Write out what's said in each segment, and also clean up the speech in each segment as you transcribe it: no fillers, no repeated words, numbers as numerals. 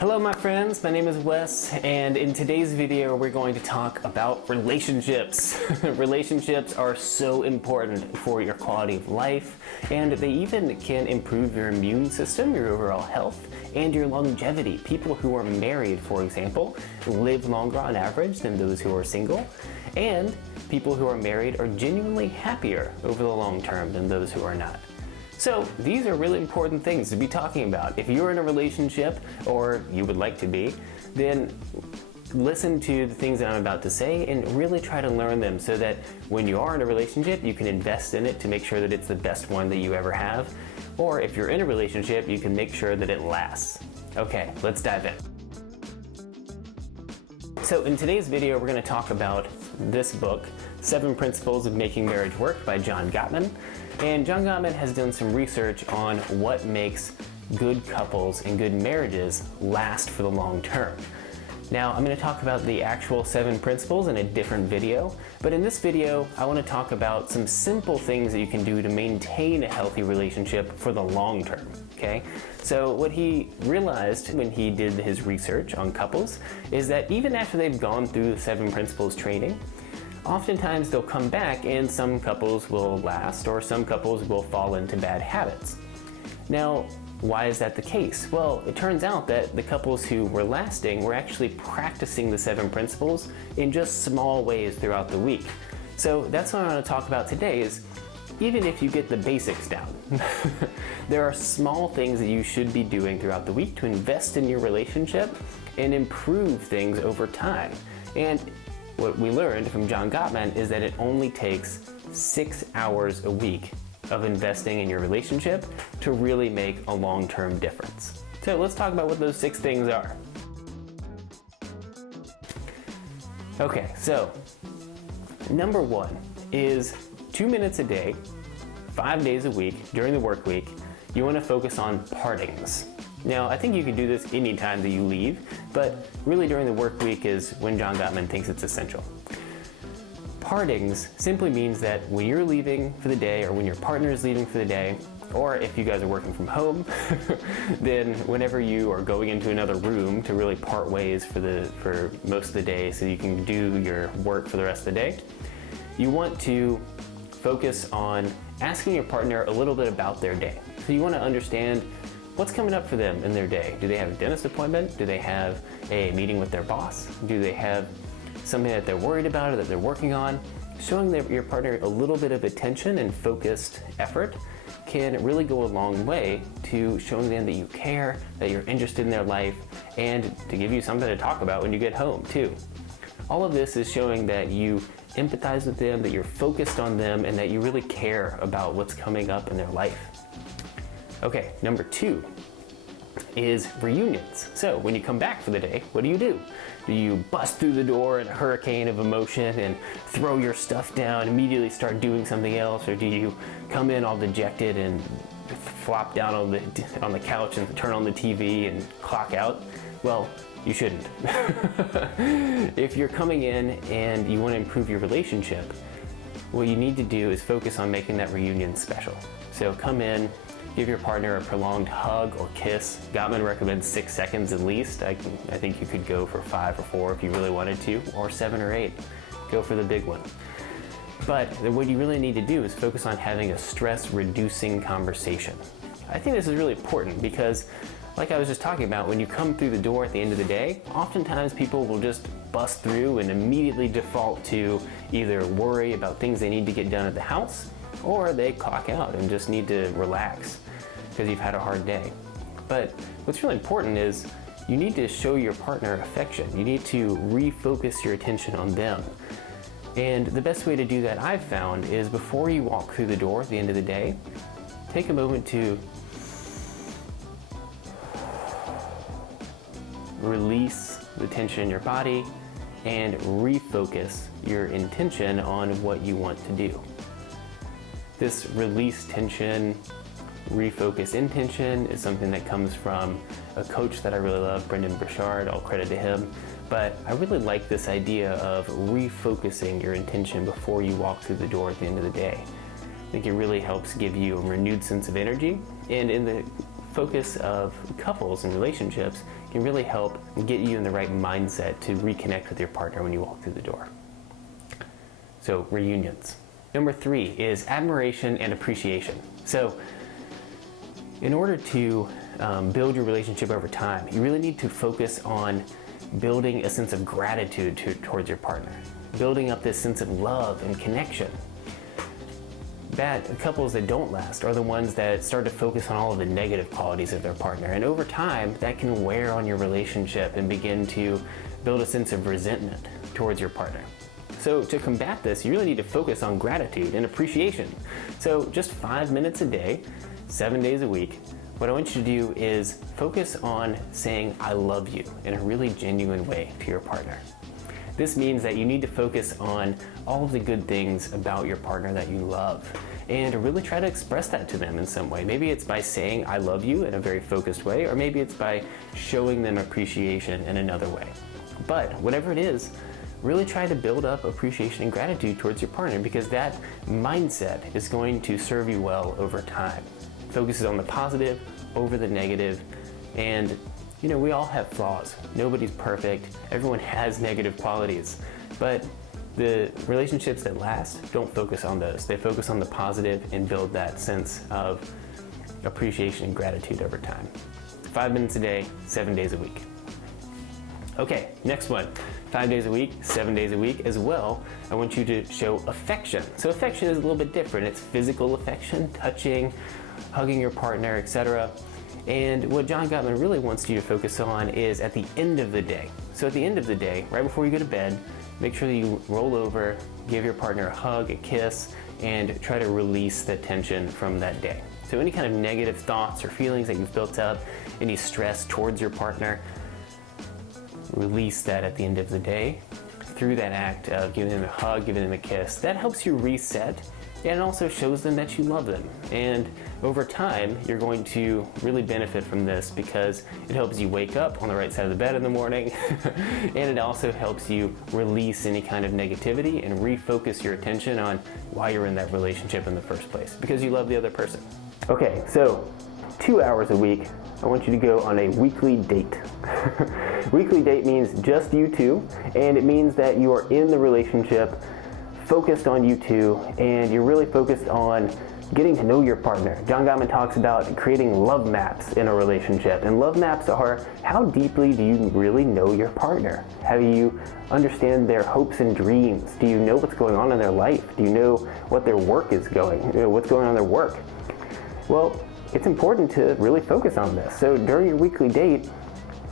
Hello my friends, my name is Wes, and in today's video we're going to talk about relationships. Relationships are so important for your quality of life, and they even can improve your immune system, your overall health, and your longevity. People who are married, for example, live longer on average than those who are single, and people who are married are genuinely happier over the long term than those who are not. So these are really important things to be talking about. If you're in a relationship, or you would like to be, then listen to the things that I'm about to say and really try to learn them so that when you are in a relationship, you can invest in it to make sure that it's the best one that you ever have. Or if you're in a relationship, you can make sure that it lasts. Okay, let's dive in. So in today's video, we're going to talk about this book, 7 Principles of Making Marriage Work by John Gottman. And John Gottman has done some research on what makes good couples and good marriages last for the long term. Now, I'm going to talk about the actual 7 principles in a different video, but in this video, I want to talk about some simple things that you can do to maintain a healthy relationship for the long term, okay? So what he realized when he did his research on couples is that even after they've gone through the 7 principles training, oftentimes they'll come back and some couples will last or some couples will fall into bad habits. Now, why is that the case? Well, it turns out that the couples who were lasting were actually practicing the 7 principles in just small ways throughout the week. So that's what I want to talk about today is even if you get the basics down, there are small things that you should be doing throughout the week to invest in your relationship and improve things over time. And what we learned from John Gottman is that it only takes 6 hours a week of investing in your relationship to really make a long-term difference. So let's talk about what those 6 things are. Okay, so number 1 is 2 minutes a day, 5 days a week during the work week. You want to focus on partings. Now, I think you can do this anytime that you leave, but really during the work week is when John Gottman thinks it's essential. Partings simply means that when you're leaving for the day or when your partner is leaving for the day, or if you guys are working from home, then whenever you are going into another room to really part ways for most of the day so you can do your work for the rest of the day, you want to focus on asking your partner a little bit about their day. So you want to understand what's coming up for them in their day. Do they have a dentist appointment? Do they have a meeting with their boss? Do they have something that they're worried about or that they're working on? Showing your partner a little bit of attention and focused effort can really go a long way to showing them that you care, that you're interested in their life, and to give you something to talk about when you get home too. All of this is showing that you empathize with them, that you're focused on them, and that you really care about what's coming up in their life. Okay, number 2 is reunions. So when you come back for the day, what do? Do you bust through the door in a hurricane of emotion and throw your stuff down, immediately start doing something else, or do you come in all dejected and flop down on the couch and turn on the TV and clock out? Well, you shouldn't. If you're coming in and you want to improve your relationship, what you need to do is focus on making that reunion special. So come in, give your partner a prolonged hug or kiss. Gottman recommends 6 seconds at least. I think you could go for 5 or 4 if you really wanted to, or 7 or 8. Go for the big one. But what you really need to do is focus on having a stress-reducing conversation. I think this is really important because, like I was just talking about, when you come through the door at the end of the day, oftentimes people will just bust through and immediately default to either worry about things they need to get done at the house, or they clock out and just need to relax because you've had a hard day. But what's really important is you need to show your partner affection. You need to refocus your attention on them. And the best way to do that I've found is before you walk through the door at the end of the day, take a moment to release the tension in your body and refocus your intention on what you want to do. This release tension, refocus intention is something that comes from a coach that I really love, Brendan Burchard, all credit to him. But I really like this idea of refocusing your intention before you walk through the door at the end of the day. I think it really helps give you a renewed sense of energy. And in the focus of couples and relationships, can really help get you in the right mindset to reconnect with your partner when you walk through the door. So, reunions. Number 3 is admiration and appreciation. So, in order to build your relationship over time, you really need to focus on building a sense of gratitude towards your partner, building up this sense of love and connection. Couples that don't last are the ones that start to focus on all of the negative qualities of their partner, and over time that can wear on your relationship and begin to build a sense of resentment towards your partner. So to combat this, you really need to focus on gratitude and appreciation. So just 5 minutes a day, 7 days a week, what I want you to do is focus on saying I love you in a really genuine way to your partner. This means that you need to focus on all of the good things about your partner that you love and really try to express that to them in some way. Maybe it's by saying I love you in a very focused way, or maybe it's by showing them appreciation in another way. But whatever it is, really try to build up appreciation and gratitude towards your partner, because that mindset is going to serve you well over time. Focuses on the positive over the negative, and we all have flaws. Nobody's perfect. Everyone has negative qualities, but the relationships that last don't focus on those. They focus on the positive and build that sense of appreciation and gratitude over time. 5 minutes a day, 7 days a week. Okay, next one. 5 days a week, 7 days a week as well. I want you to show affection. So affection is a little bit different. It's physical affection, touching, hugging your partner, etc. And what John Gottman really wants you to focus on is at the end of the day. So at the end of the day, right before you go to bed, make sure that you roll over, give your partner a hug, a kiss, and try to release the tension from that day. So any kind of negative thoughts or feelings that you've built up, any stress towards your partner, release that at the end of the day through that act of giving them a hug, giving them a kiss. That helps you reset, and it also shows them that you love them. And over time, you're going to really benefit from this because it helps you wake up on the right side of the bed in the morning, and it also helps you release any kind of negativity and refocus your attention on why you're in that relationship in the first place, because you love the other person. Okay, so 2 hours a week, I want you to go on a weekly date. Weekly date means just you two, and it means that you are in the relationship, focused on you two, and you're really focused on getting to know your partner. John Gottman talks about creating love maps in a relationship, and love maps are how deeply do you really know your partner? How do you understand their hopes and dreams? Do you know what's going on in their life? Do you know what their work is what's going on in their work? Well, it's important to really focus on this. So during your weekly date,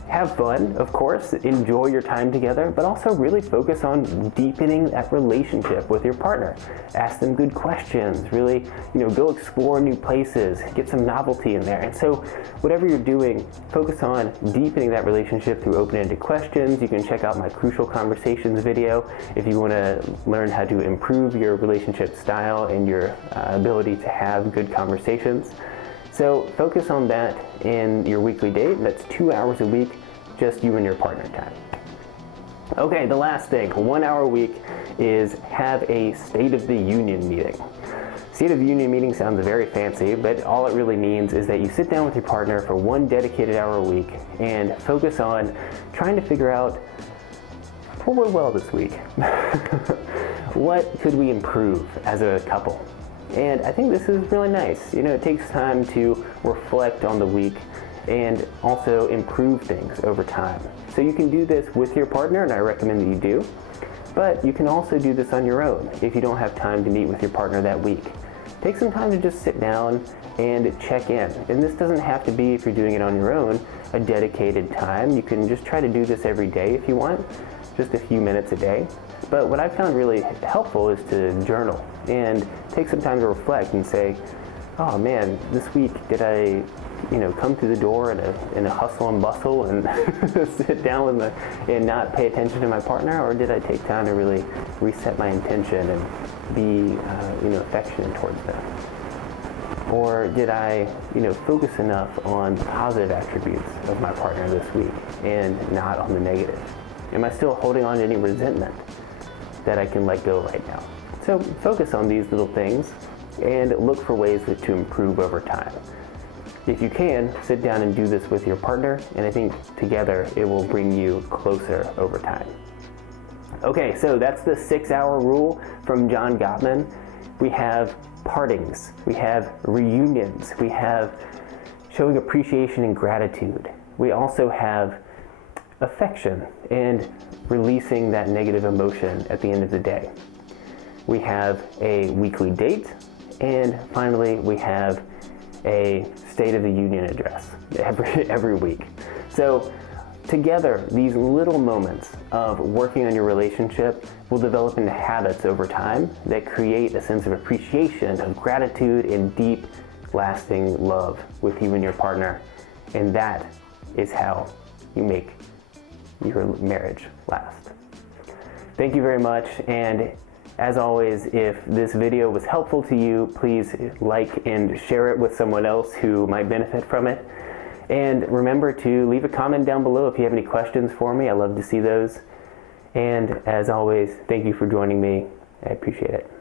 have fun, of course, enjoy your time together, but also really focus on deepening that relationship with your partner. Ask them good questions, really, go explore new places, get some novelty in there. And so whatever you're doing, focus on deepening that relationship through open-ended questions. You can check out my Crucial Conversations video if you want to learn how to improve your relationship style and your ability to have good conversations. So focus on that in your weekly date. That's 2 hours a week, just you and your partner time. Okay, the last thing, 1 hour a week, is have a State of the Union meeting. State of the Union meeting sounds very fancy, but all it really means is that you sit down with your partner for 1 dedicated hour a week and focus on trying to figure out what went well this week. What could we improve as a couple? And I think this is really nice. It takes time to reflect on the week and also improve things over time. So you can do this with your partner, and I recommend that you do, but you can also do this on your own if you don't have time to meet with your partner that week. Take some time to just sit down and check in. And this doesn't have to be, if you're doing it on your own, a dedicated time. You can just try to do this every day if you want, just a few minutes a day. But what I found really helpful is to journal and take some time to reflect and say, oh man, this week did I come through the door in a hustle and bustle and sit down and not pay attention to my partner, or did I take time to really reset my intention and be affectionate towards them? Or did I focus enough on the positive attributes of my partner this week and not on the negative? Am I still holding on to any resentment that I can let go right now? So focus on these little things and look for ways to improve over time. if you can, sit down and do this with your partner, and I think together it will bring you closer over time. Okay, so that's the 6-hour rule from John Gottman. We have partings, we have reunions, we have showing appreciation and gratitude. We also have affection and releasing that negative emotion at the end of the day. We have a weekly date, and finally we have a State of the Union address every week. So together, these little moments of working on your relationship will develop into habits over time that create a sense of appreciation, of gratitude, and deep, lasting love with you and your partner. And that is how you make your marriage last. Thank you very much, and as always, if this video was helpful to you, please like and share it with someone else who might benefit from it. And remember to leave a comment down below if you have any questions for me. I love to see those. And as always, thank you for joining me. I appreciate it.